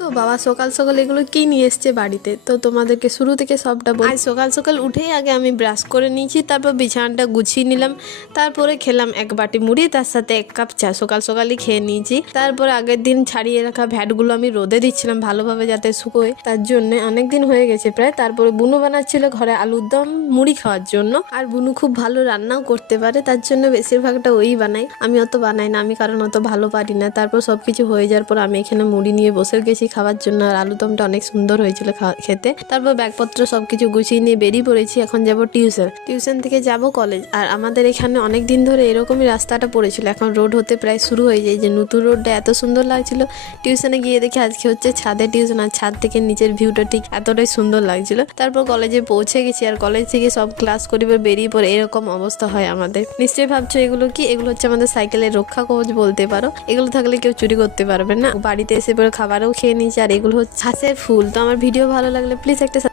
তো বাবা সকাল সকাল এগুলো কি নিয়ে এসছে বাড়িতে, তো তোমাদেরকে শুরু থেকে সবটা বলি। সকাল সকাল উঠেই আগে আমি ব্রাশ করে নিয়েছি, তারপর বিছানাটা গুছিয়ে নিলাম, তারপরে খেলাম এক বাটি মুড়ি, তার সাথে 1 কাপ চা। সকাল সকালই খেয়ে নিয়েছি। তারপরে আগের দিন ছাড়িয়ে রাখা ভ্যাটগুলো আমি রোদে দিচ্ছিলাম ভালোভাবে যাতে শুকোয়, তার জন্য অনেক দিন হয়ে গেছে প্রায়। তারপরে বুনু বানাচ্ছিল ঘরে আলুর দম মুড়ি খাওয়ার জন্য, আর বুনু খুব ভালো রান্নাও করতে পারে, তার জন্য বেশিরভাগটা ওই বানাই, আমি অত বানাই না, আমি কারণ অত ভালো পারি না। তারপর সবকিছু হয়ে যাওয়ার পর আমি এখানে মুড়ি নিয়ে বসে গেছি খাওয়ার জন্য, আর আলুদমটা অনেক সুন্দর হয়েছিল খেতে। তারপর ব্যাগপত্র সবকিছু গুছিয়ে নিয়ে বেরিয়ে পড়েছি। এখন যাব টিউশন থেকে যাব কলেজ। আর আমাদের এখানে অনেক দিন ধরে এরকমই রাস্তাটা পড়েছিল, এখন রোড হতে প্রায় শুরু হয়ে যায়। যে নতুন রোডটা এত সুন্দর লাগছিল, টিউশনে গিয়ে দেখি আজকে হচ্ছে ছাদে টিউশন, আর ছাদ থেকে নিচের ভিউটা ঠিক এতটাই সুন্দর লাগছিল। তারপর কলেজে পৌঁছে গেছি, আর কলেজ থেকে সব ক্লাস করিবার বেরিয়ে পড়ে এরকম অবস্থা হয় আমাদের। নিশ্চয়ই ভাবছো এগুলো কি? এগুলো হচ্ছে আমাদের সাইকেলের রক্ষা কবচ বলতে পারো। এগুলো থাকলে কেউ চুরি করতে পারবে না। বাড়িতে এসে পরে খাবারও খেয়ে নিয়েছি। আর এগুলো হচ্ছে ঘাসের ফুল। তো আমার ভিডিও ভালো লাগলে প্লিজ একটা